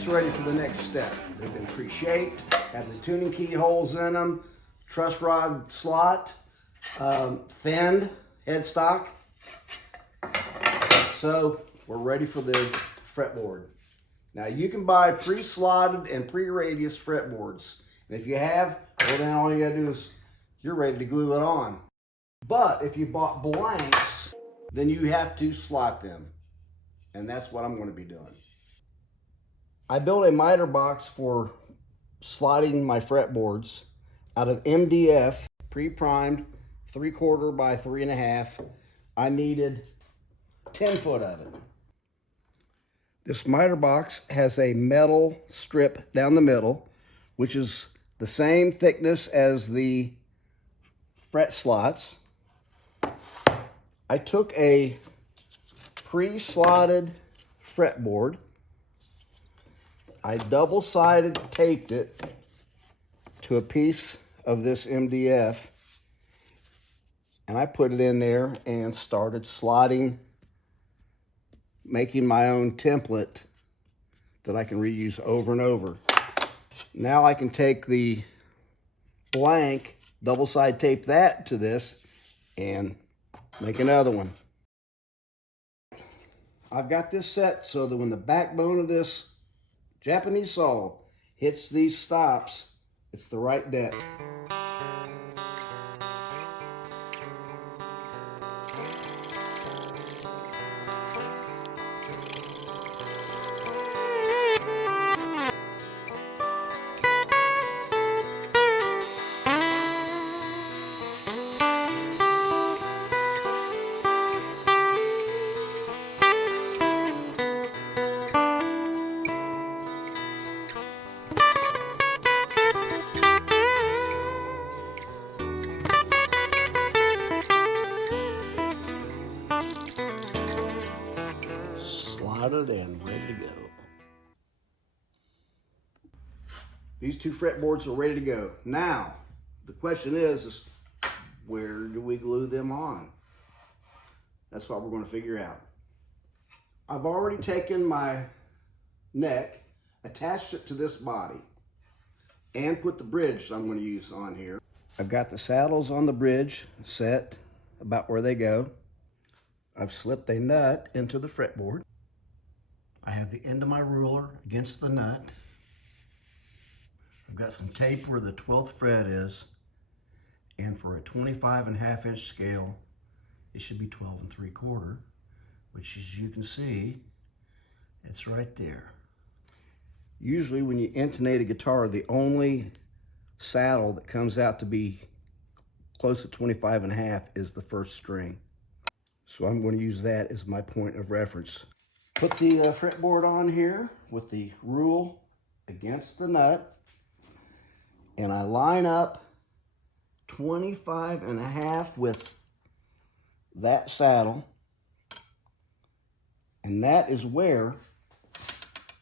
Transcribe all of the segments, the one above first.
neck's ready for the next step. They've been pre-shaped, have the tuning keyholes in them, truss rod slot, thinned headstock. So we're ready for the fretboard. Now you can buy pre-slotted and pre-radius fretboards. And if you have, well then all you gotta do is you're ready to glue it on. But if you bought blanks, then you have to slot them. And that's what I'm gonna be doing. I built a miter box for slotting my fretboards out of MDF, pre-primed, 3/4 by 3.5. I needed 10 foot of it. This miter box has a metal strip down the middle, which is the same thickness as the fret slots. I took a pre-slotted fretboard. I double-sided taped it to a piece of this MDF, and I put it in there and started slotting, making my own template that I can reuse over and over. Now I can take the blank, double-side tape that to this, and make another one. I've got this set so that when the backbone of this Japanese saw hits these stops, it's the right depth. Slotted and ready to go. These two fretboards are ready to go. Now, the question is where do we glue them on? That's what we're going to figure out. I've already taken my neck, attached it to this body, and put the bridge I'm going to use on here. I've got the saddles on the bridge set about where they go. I've slipped a nut into the fretboard. I have the end of my ruler against the nut. I've got some tape where the 12th fret is, and for a 25.5 inch scale, it should be 12 3/4, which as you can see, it's right there. Usually when you intonate a guitar, the only saddle that comes out to be close to 25.5 is the first string. So I'm going to use that as my point of reference. Put the fretboard on here with the rule against the nut, and I line up 25.5 with that saddle, and that is where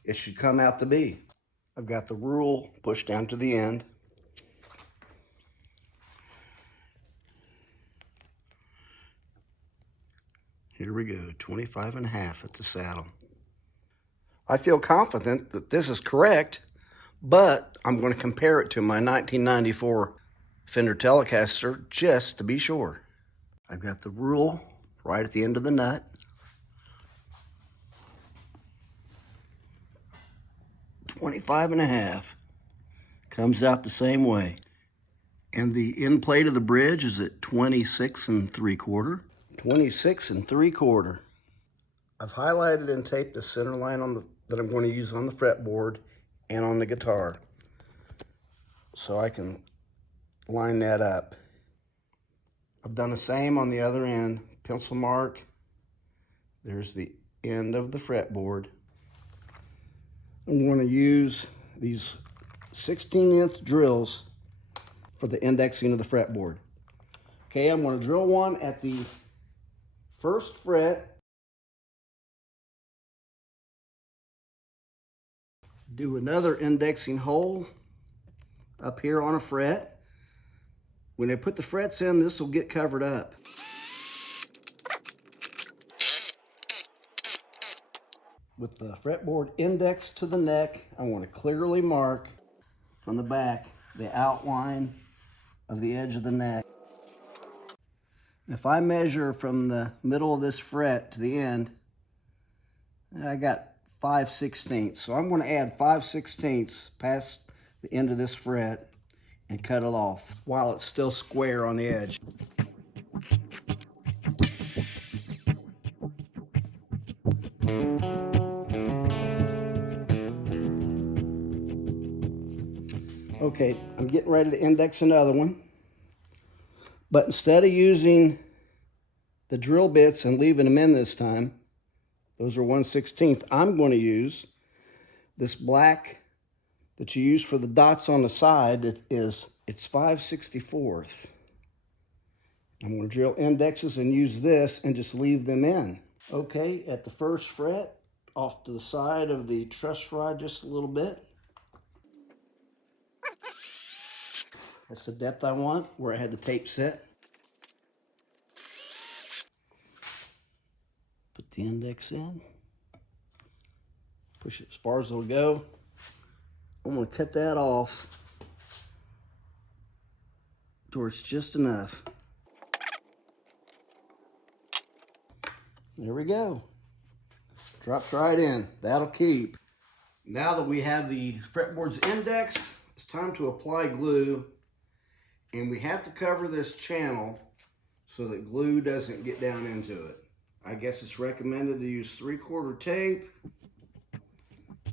it should come out to be. I've got the rule pushed down to the end. Here we go, 25.5 at the saddle. I feel confident that this is correct, but I'm going to compare it to my 1994 Fender Telecaster just to be sure. I've got the rule right at the end of the nut. .25.5 comes out the same way. And the end plate of the bridge is at 26 3/4. 26 3/4. I've highlighted and taped the center line on that I'm going to use on the fretboard and on the guitar, so I can line that up. I've done the same on the other end. Pencil mark. There's the end of the fretboard. I'm going to use these 16-inch drills for the indexing of the fretboard. Okay, I'm going to drill one at the first fret, do another indexing hole up here on a fret. When I put the frets in, this will get covered up. With the fretboard index to the neck, I want to clearly mark from the back the outline of the edge of the neck. If I measure from the middle of this fret to the end, I got 5/16. So I'm going to add 5/16 past the end of this fret and cut it off while it's still square on the edge. Okay, I'm getting ready to index another one. But instead of using the drill bits and leaving them in this time, those are 1/16, I'm going to use this black that you use for the dots on the side. It's 5/64. I'm going to drill indexes and use this and just leave them in. Okay, at the first fret, off to the side of the truss rod just a little bit. That's the depth I want, where I had the tape set. Put the index in. Push it as far as it'll go. I'm going to cut that off to where it's just enough. There we go. Drops right in. That'll keep. Now that we have the fretboards indexed, it's time to apply glue. And we have to cover this channel so that glue doesn't get down into it. I guess it's recommended to use 3/4 tape.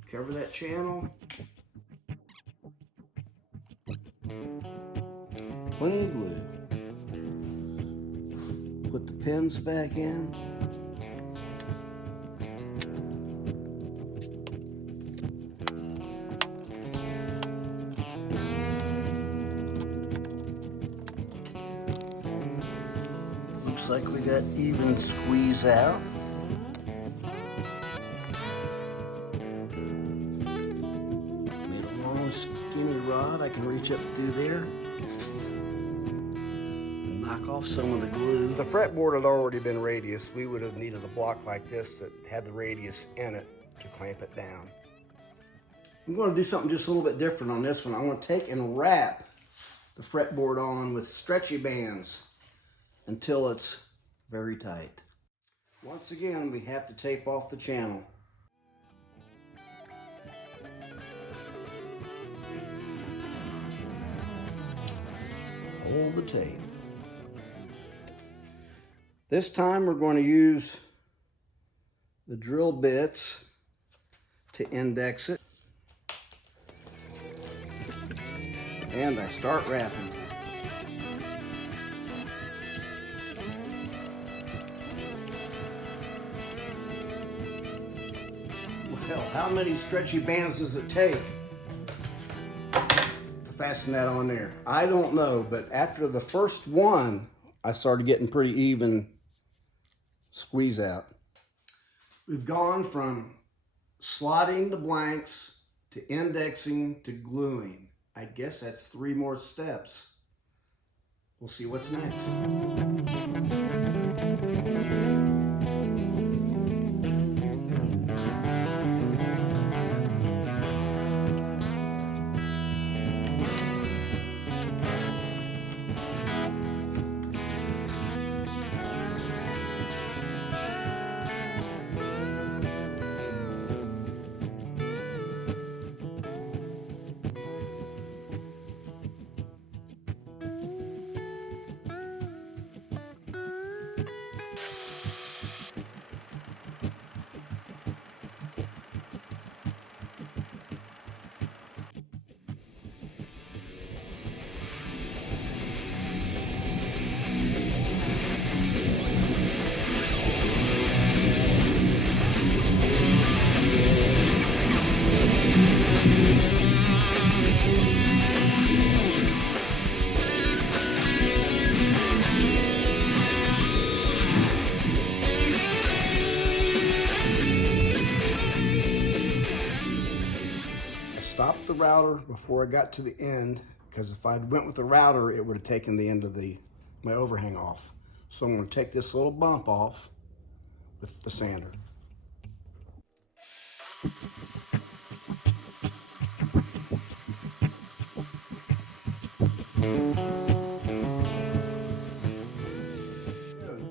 Cover that channel. Plenty of glue. Put the pins back in. Looks like we got even squeeze out. Made a long skinny rod I can reach up through there and knock off some of the glue. The fretboard had already been radius. We would have needed a block like this that had the radius in it to clamp it down. I'm going to do something just a little bit different on this one. I'm going to take and wrap the fretboard on with stretchy bands until it's very tight. Once again, we have to tape off the channel. Hold the tape. This time we're going to use the drill bits to index it. And I start wrapping. Well, how many stretchy bands does it take to fasten that on there? I don't know, but after the first one, I started getting pretty even squeeze out. We've gone from slotting the blanks to indexing to gluing. I guess that's 3 more steps. We'll see what's next. Stopped the router before I got to the end, because if I'd went with the router, it would have taken the end of my overhang off. So I'm going to take this little bump off with the sander.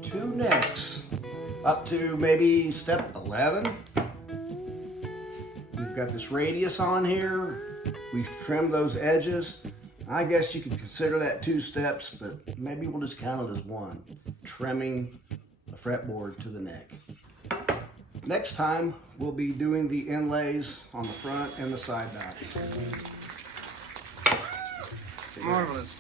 Two necks up to maybe step 11. We've got this radius on here. We've trimmed those edges. I guess you could consider that 2 steps, but maybe we'll just count it as 1. Trimming the fretboard to the neck. Next time, we'll be doing the inlays on the front and the side backs. Marvelous.